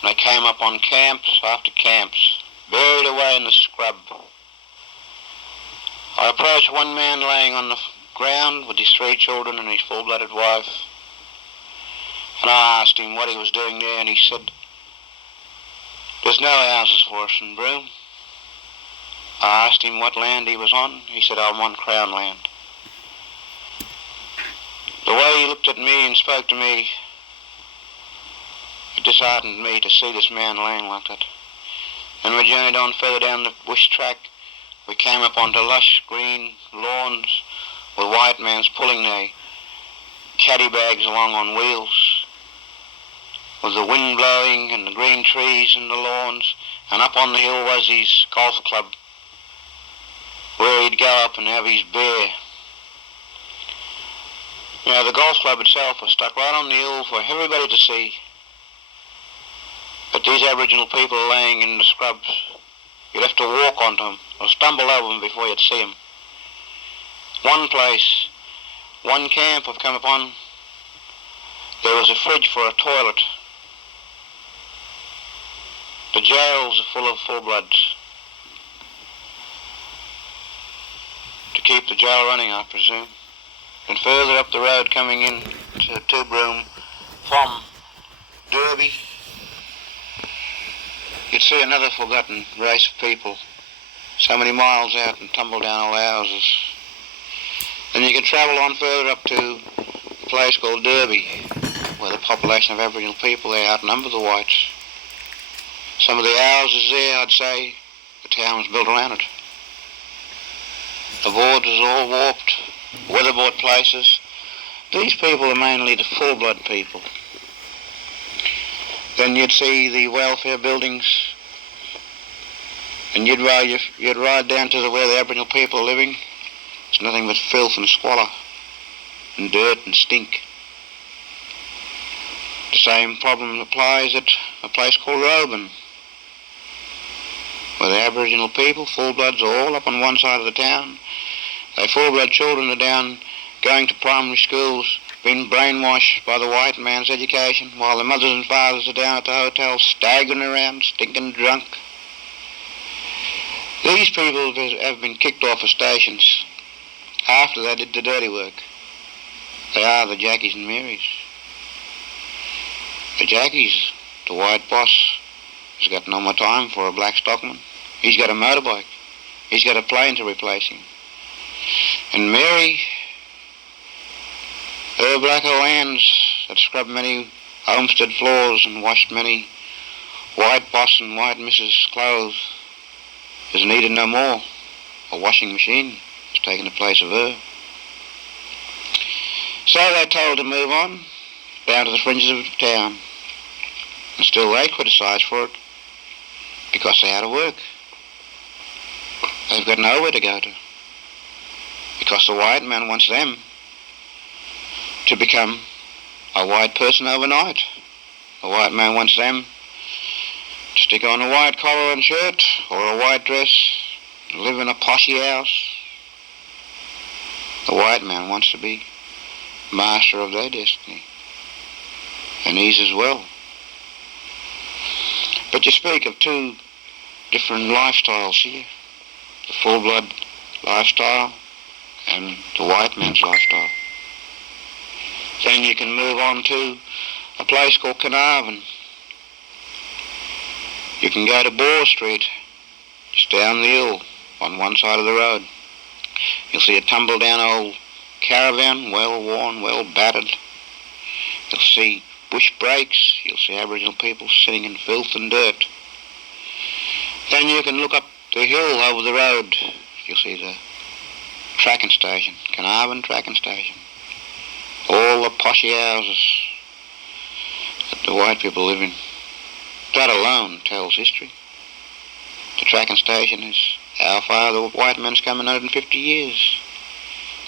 And I came up on camps after camps, buried away in the scrub. I approached one man laying on the ground with his 3 children and his full-blooded wife. And I asked him what he was doing there, and he said, "There's no houses for us in Broome." I asked him what land he was on. He said, "I'm on Crown land." The way he looked at me and spoke to me, it disheartened me to see this man laying like that. And we journeyed on further down the bush track. We came up onto lush green lawns with white mans pulling their caddy bags along on wheels, with the wind blowing and the green trees and the lawns. And up on the hill was his golf club, where he'd go up and have his beer. You know, the golf club itself was stuck right on the hill for everybody to see. But these Aboriginal people are laying in the scrubs. You'd have to walk onto them or stumble over them before you'd see them. One place, one camp I've come upon, there was a fridge for a toilet. The jails are full of full-bloods. To keep the jail running, I presume. And further up the road coming in to Broome from Derby, you'd see another forgotten race of people, so many miles out and tumble down old houses. Then you could travel on further up to a place called Derby, where the population of Aboriginal people there outnumber the whites. Some of the houses there, I'd say, the town was built around it. The boards was all warped, weatherboard places. These people are mainly the full-blood people. Then you'd see the welfare buildings, and you'd ride down to where the Aboriginal people are living. It's nothing but filth and squalor, and dirt and stink. The same problem applies at a place called Roban, where the Aboriginal people, full-bloods, are all up on one side of the town. Their full-blood children are down going to primary schools, being brainwashed by the white man's education, while the mothers and fathers are down at the hotels staggering around, stinking drunk. These people have been kicked off of stations after they did the dirty work. They are the Jackies and Marys. The Jackies, the white boss, has got no more time for a black stockman. He's got a motorbike. He's got a plane to replace him. And Mary, her black hands that scrubbed many homestead floors and washed many white boss and white missus' clothes, is needed no more. A washing machine has taken the place of her. So they're told to move on down to the fringes of town. And still they criticise for it because they're out of work. They've got nowhere to go to. Because the white man wants them to become a white person overnight. The white man wants them to stick on a white collar and shirt or a white dress, live in a poshy house. The white man wants to be master of their destiny, and his as well. But you speak of 2 different lifestyles here, the full-blood lifestyle and the white man's lifestyle. Then you can move on to a place called Carnarvon. You can go to Boar Street, just down the hill on one side of the road. You'll see a tumble-down old caravan, well worn, well battered. You'll see bush breaks. You'll see Aboriginal people sitting in filth and dirt. Then you can look up the hill over the road. You'll see the tracking station, Carnarvon tracking station. All the poshy houses that the white people live in. That alone tells history. The tracking station is how far the white man's come in 150 years.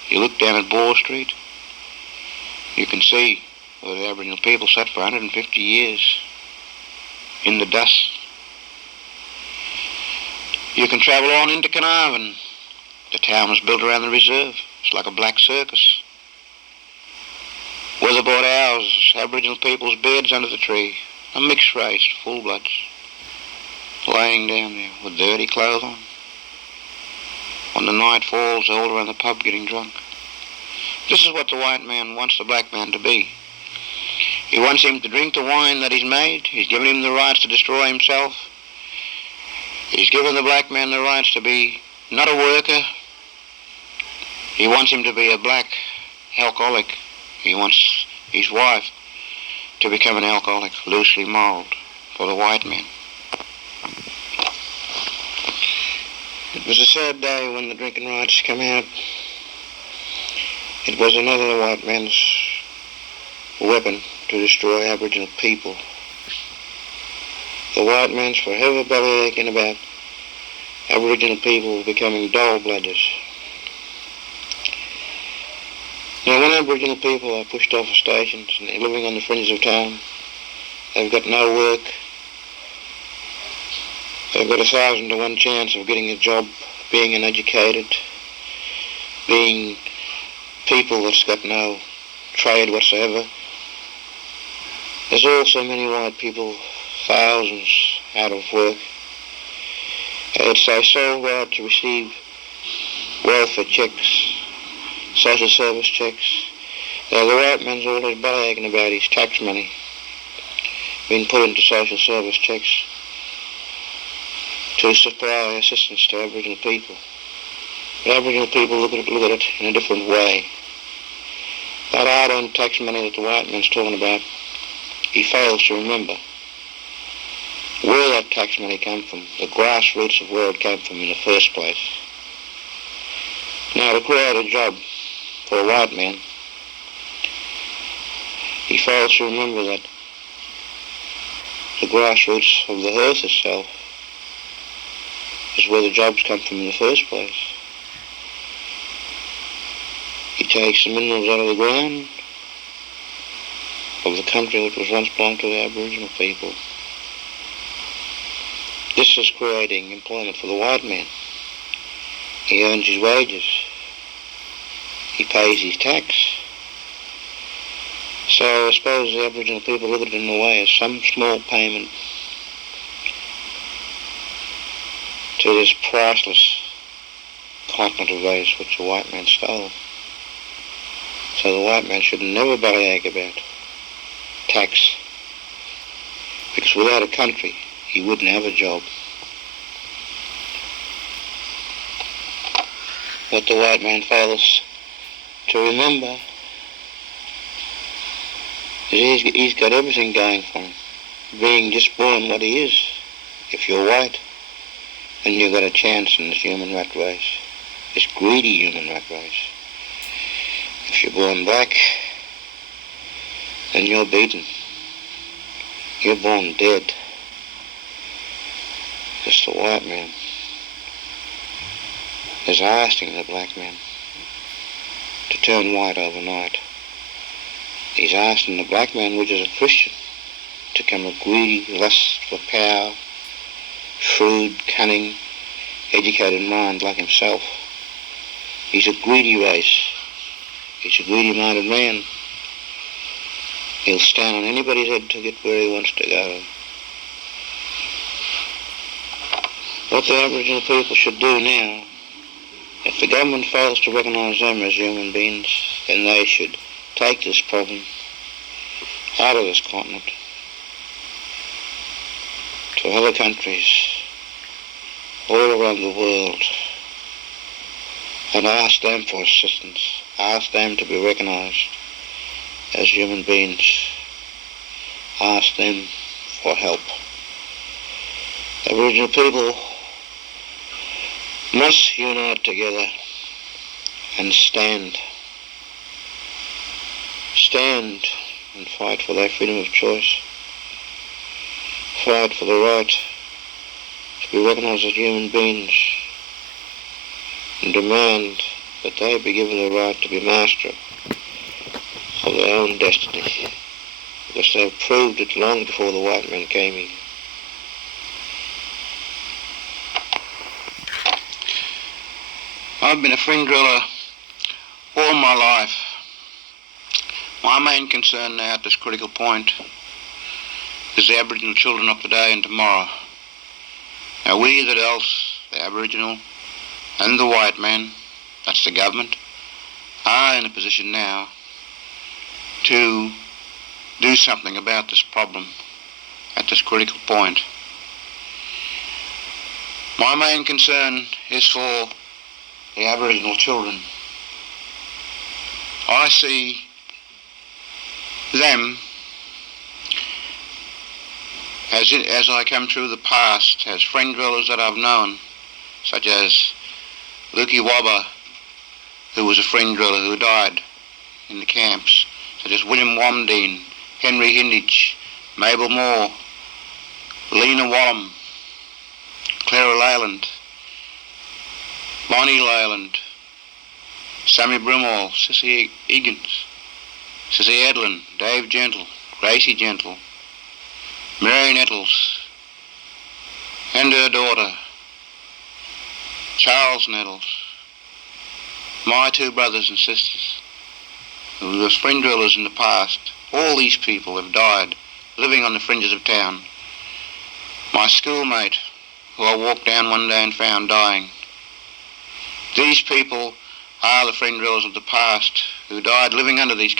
You look down at Boar Street, you can see where the Aboriginal people sat for 150 years in the dust. You can travel on into Carnarvon. The town was built around the reserve. It's like a black circus. Weatherboard houses, Aboriginal people's beds under the tree, a mixed race, full-bloods, laying down there with dirty clothes on. When the night falls, they're all around the pub getting drunk. This is what the white man wants the black man to be. He wants him to drink the wine that he's made. He's given him the rights to destroy himself. He's given the black man the rights to be not a worker. He wants him to be a black alcoholic. He wants his wife to become an alcoholic, loosely mold for the white man. It was a sad day when the drinking rights came out. It was another white man's weapon to destroy Aboriginal people. The white man's forever bellyaching about Aboriginal people becoming dull-blooders. Now, when Aboriginal people are pushed off of stations and they're living on the fringes of town, they've got no work, they've got 1,000 to 1 chance of getting a job, being uneducated, being people that's got no trade whatsoever. There's also many white people, thousands out of work. It's their sole right to receive welfare checks, social service checks. The white man's always bellyaching about his tax money being put into social service checks to supply assistance to Aboriginal people. But Aboriginal people look at it in a different way. That hard-earned tax money that the white man's talking about, he fails to remember where that tax money came from, the grassroots of where it came from in the first place. Now, to create a job for a white man, he fails to remember that the grassroots of the earth itself is where the jobs come from in the first place. He takes the minerals out of the ground of the country which was once belonged to the Aboriginal people. This is creating employment for the white man. He earns his wages. He pays his tax. So I suppose the Aboriginal people look at it in a way as some small payment to this priceless continent of theirs which the white man stole. So the white man should never bellyache about tax, because without a country he wouldn't have a job. What the white man fails to remember is he's got everything going for him. Being just born what he is, if you're white, then you've got a chance in this human rat race, this greedy human rat race. If you're born black, then you're beaten. You're born dead. Just the white man is asking the black man to turn white overnight. He's asking the black man, which is a Christian, to become a greedy, lust for power, shrewd, cunning, educated mind like himself. He's a greedy race. He's a greedy-minded man. He'll stand on anybody's head to get where he wants to go. What the Aboriginal people should do now, if the government fails to recognise them as human beings, then they should take this problem out of this continent to other countries all around the world and ask them for assistance, ask them to be recognised as human beings, ask them for help. Aboriginal people must unite together and stand and fight for their freedom of choice, fight for the right to be recognised as human beings, and demand that they be given the right to be master of their own destiny, because they've proved it long before the white man came in. I've been a fringe dweller all my life. My main concern now at this critical point is the Aboriginal children of today and tomorrow. Now we, the adults, the Aboriginal and the white man, that's the government, are in a position now to do something about this problem at this critical point. My main concern is for the Aboriginal children. I see them as I come through the past, as friend dwellers that I've known, such as Lukey Wobber, who was a friend dweller who died in the camps, such as William Wamdeen, Henry Hinditch, Mabel Moore, Lena Wallum, Clara Leyland, Bonnie Leyland, Sammy Brimall, Sissy Egan's, Sissy Edlin, Dave Gentle, Gracie Gentle, Mary Nettles, and her daughter, Charles Nettles, my two brothers and sisters, who were friend dwellers in the past. All these people have died living on the fringes of town. My schoolmate, who I walked down one day and found dying. These people are the friend dwellers of the past who died living under these